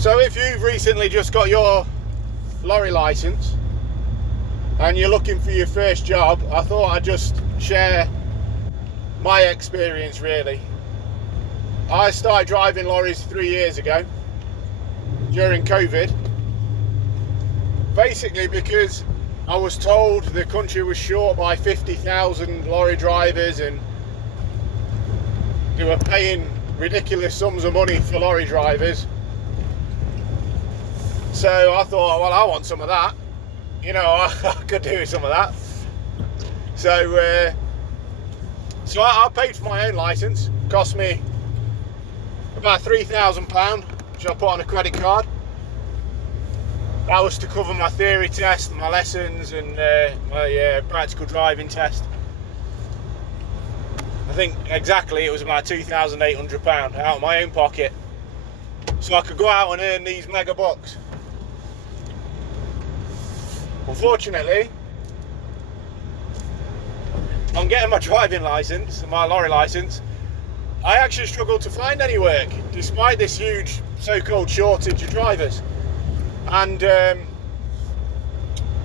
So if you've recently just got your lorry license and you're looking for your first job, I thought I'd just share my experience really. I started driving lorries 3 years ago during COVID, basically because I was told the country was short by 50,000 lorry drivers and they were paying ridiculous sums of money for lorry drivers. So I thought, well, I want some of that. You know, I could do some of that. So I paid for my own license. Cost me about £3,000, which I put on a credit card. That was to cover my theory test, my lessons, and my practical driving test. I think exactly it was about £2,800 out of my own pocket, so I could go out and earn these mega bucks. Unfortunately, on getting my driving license, my lorry license, I actually struggled to find any work, despite this huge so-called shortage of drivers. And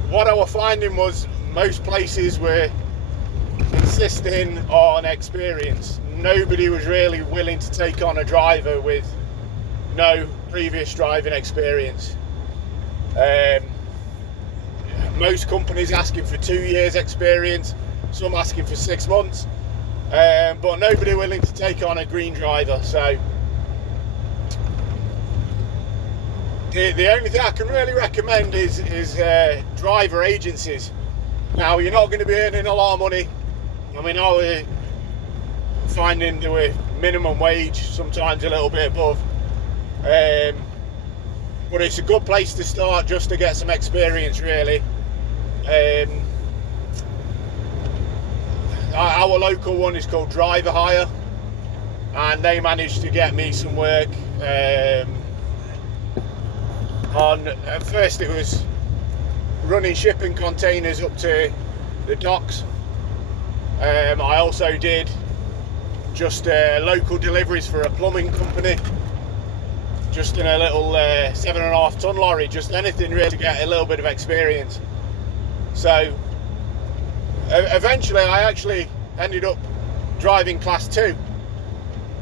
what I was finding was most places were insisting on experience. Nobody was really willing to take on a driver with no previous driving experience. Most companies asking for 2 years experience, some asking for 6 months, but nobody willing to take on a green driver. So the only thing I can really recommend is driver agencies. Now, you're not going to be earning a lot of money. I mean, I was finding they were minimum wage, sometimes a little bit above, but it's a good place to start just to get some experience really. Our local one is called Driver Hire, and they managed to get me some work. At first it was running shipping containers up to the docks. I also did just local deliveries for a plumbing company, just in a little 7.5 ton lorry, just anything really to get a little bit of experience. So eventually I actually ended up driving class 2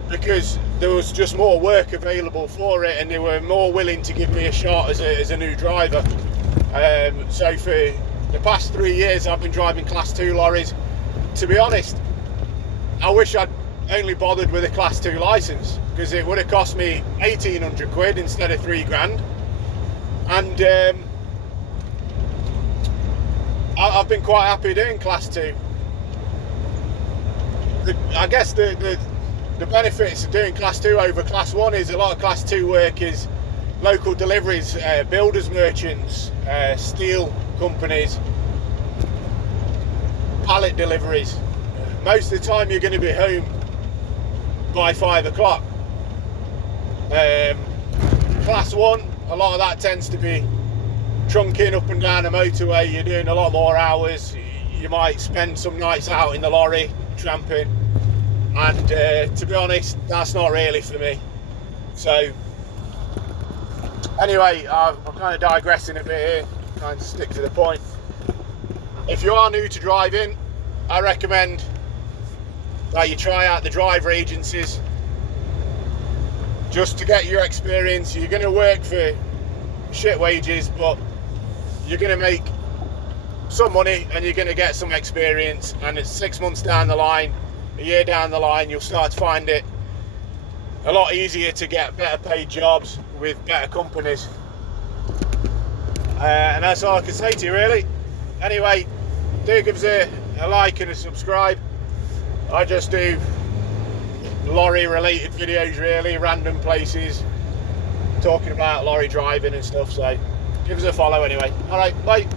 because there was just more work available for it and they were more willing to give me a shot as a new driver. So for the past 3 years I've been driving class 2 lorries. To be honest, I wish I'd only bothered with a class 2 license, because it would have cost me 1,800 quid instead of 3 grand. And I've been quite happy doing class 2. I guess the benefits of doing class 2 over class 1 is a lot of class 2 work is local deliveries, builders merchants, steel companies, pallet deliveries. Most of the time you're going to be home by 5 o'clock. Class 1, a lot of that tends to be trunking up and down a motorway. You're doing a lot more hours. You might spend some nights out in the lorry tramping, and to be honest, that's not really for me. So anyway, I'm kind of digressing a bit here, trying to stick to the point. If you are new to driving, I recommend that you try out the driver agencies just to get your experience. You're going to work for shit wages, but you're going to make some money and you're going to get some experience, and it's 6 months down the line, a year down the line, you'll start to find it a lot easier to get better paid jobs with better companies. And that's all I can say to you really. Anyway, do give us a like and a subscribe. I just do lorry related videos really, random places, talking about lorry driving and stuff, so give us a follow anyway. Alright, bye.